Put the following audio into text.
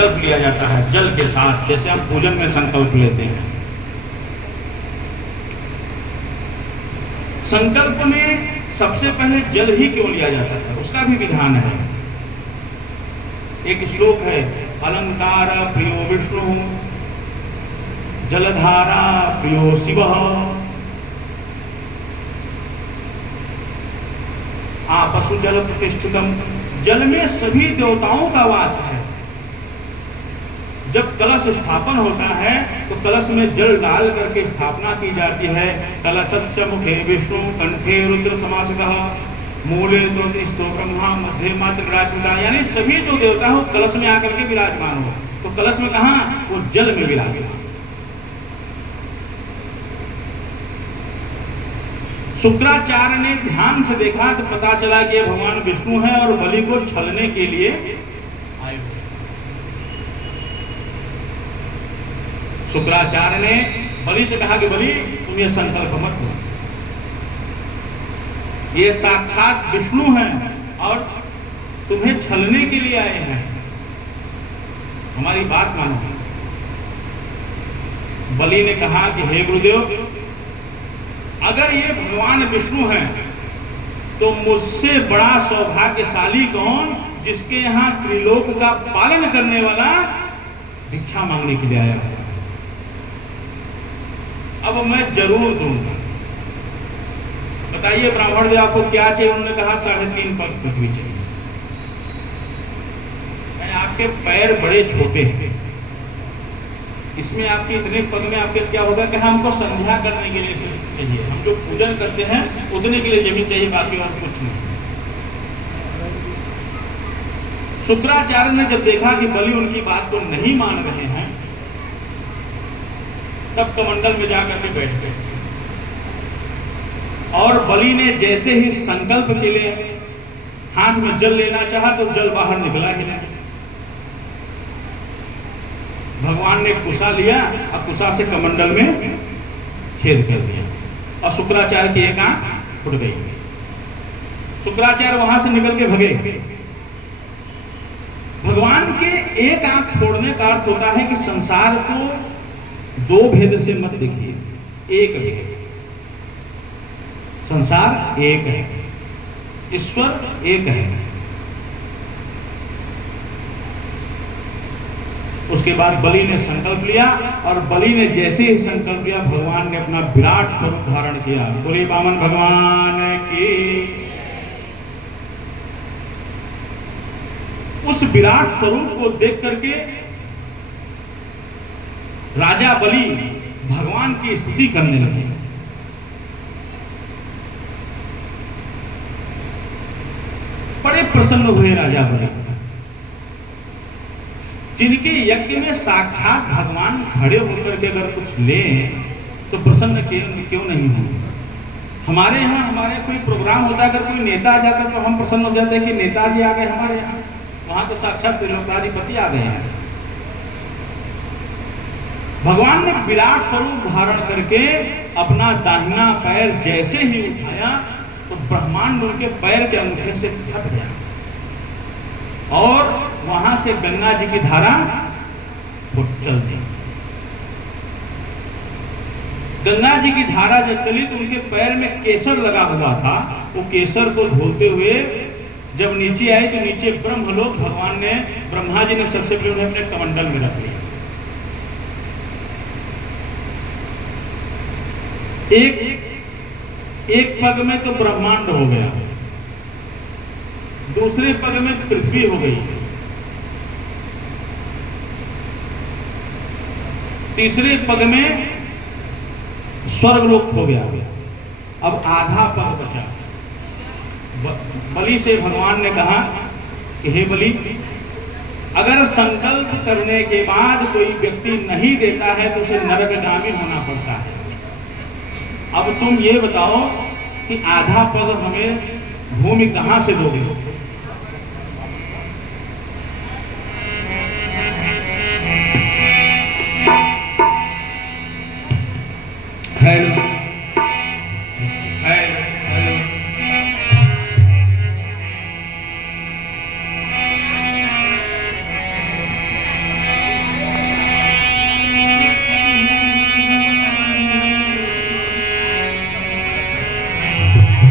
संकल्प लिया जाता है जल के साथ, जैसे हम पूजन में संकल्प लेते हैं। संकल्प में सबसे पहले जल ही क्यों लिया जाता है, उसका भी विधान है। एक श्लोक है, अलंकार प्रियो विष्णु जलधारा प्रियो शिव आपसु जल प्रतिष्ठितम। जल में सभी देवताओं का वास है। जब कलश स्थापन होता है तो कलश में जल डाल करके स्थापना की जाती है। कलशस्य मुखे विष्णु कंठे रुद्र समासितः मूले तो ब्रह्मा मध्य मात्र विराजमान, यानी सभी जो देवता हो कलश में आकर के विराजमान हो। तो कलश में कहा, वो जल में विराजमान। शुक्राचार्य ने ध्यान से देखा तो पता चला कि ये भगवान विष्णु है और बलि को छलने के लिए आए हुए। शुक्राचार्य ने बलि से कहा कि बलि तुम ये संकल्प मत लो, ये साक्षात विष्णु हैं और तुम्हें छलने के लिए आए हैं, हमारी बात मानो। बलि ने कहा कि हे गुरुदेव, अगर ये भगवान विष्णु हैं तो मुझसे बड़ा सौभाग्यशाली कौन, जिसके यहाँ त्रिलोक का पालन करने वाला भिक्षा मांगने के लिए आया है। अब मैं जरूर दूंगा। बताइए ब्राह्मण जी आपको क्या चाहिए? उन्होंने कहा 3.5 पग पृथ्वी चाहिए। आपके पैर बड़े छोटे हैं, इसमें आपके इतने पद में आपके क्या होगा कि हमको संध्या करने के लिए चाहिए, हम जो पूजन करते हैं उतने के लिए जमीन चाहिए, बाकी और कुछ नहीं। शुक्राचार्य ने जब देखा कि बलि उनकी बात को नहीं मान रहे हैं, तब कमंडल में जाकर के बैठ गए और बलि ने जैसे ही संकल्प के लिए हाथ में जल लेना चाहा तो जल बाहर निकला ही नहीं। भगवान ने कुशा लिया और कुशा से कमंडल में छेद कर दिया और शुक्राचार्य की एक आंख फुट गई। शुक्राचार्य वहां से निकल के भगे। भगवान के एक आंख फोड़ने का अर्थ होता है कि संसार को 2 भेद से मत देखिए, एक भेद। संसार एक है, ईश्वर एक है। उसके बाद बलि ने संकल्प लिया और बलि ने जैसे ही संकल्प लिया, भगवान ने अपना विराट स्वरूप धारण किया। बोले वामन भगवान की। उस विराट स्वरूप को देख करके राजा बलि भगवान की स्तुति करने लगे। बड़े प्रसन्न हुए राजा बलि। जिनके यज्ञ में साक्षात भगवान खड़े होकर के अगर कुछ ले तो प्रसन्न क्यों नहीं होंगे। हमारे यहाँ हमारे कोई प्रोग्राम होता, अगर कोई नेता आ जाता तो हम प्रसन्न हो जाते कि नेताजी आ गए हमारे यहाँ। वहां तो साक्षात त्रिलोकाधिपति आ गए हैं। भगवान ने विराट स्वरूप धारण करके अपना दाहिना पैर जैसे ही उठाया तो ब्रह्मांड उनके पैर के अंगूठे से फट गया और वहां से गंगा जी की धारा चल दी। गंगा जी की धारा जब चली तो उनके पैर में केसर लगा हुआ था। वो केसर को धोते हुए जब नीचे आई तो नीचे ब्रह्मलोक भगवान ने, ब्रह्मा जी ने सबसे पहले उन्हें अपने कमंडल में रख लिया। एक पग में तो ब्रह्मांड हो गया, दूसरे पग में पृथ्वी हो गई, तीसरे पग में स्वर्गलोक हो गया। अब आधा पग बचा। बलि से भगवान ने कहा कि हे बलि, अगर संकल्प करने के बाद कोई व्यक्ति नहीं देता है तो उसे नरकगामी होना पड़ता है। अब तुम ये बताओ कि आधा पग हमें भूमि कहां से दोगे? खैर